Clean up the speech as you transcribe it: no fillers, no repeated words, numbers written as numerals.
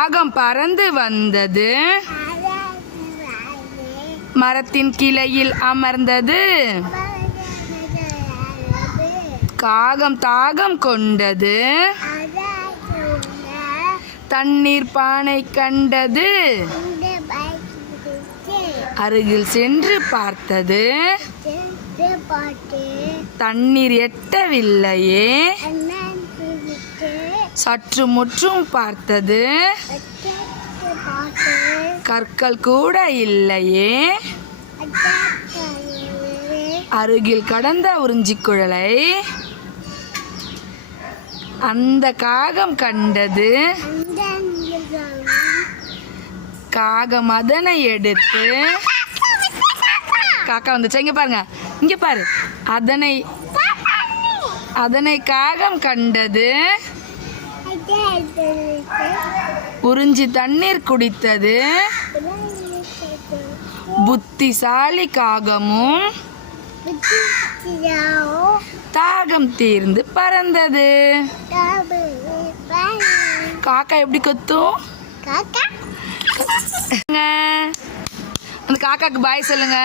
காகம் பறந்து வந்தது, மரத்தின் கிளையில் அமர்ந்தது. காகம் தாகம் கொண்டது, தண்ணீர் பானை கண்டது. அருகில் சென்று பார்த்தது, தண்ணீர் எட்டவில்லையே. சற்று முற்றும் பார்த்தது, கற்கள் கூட இல்லையே. அருகில் கடந்த உறிஞ்சிக்குழலை அந்த காகம் கண்டது. காகம் அதனை எடுத்து, காக்கா வந்துச்சு, இங்க பாருங்க, இங்க பாரு. அதனை காகம் கண்டது, உறிஞ்சி தண்ணீர் குடித்தது. புத்திசாலி காகமும் தாகம் தீர்ந்து பறந்தது. காக்கா எப்படி கத்தும்? அந்த காக்காக்கு பாய் சொல்லுங்க.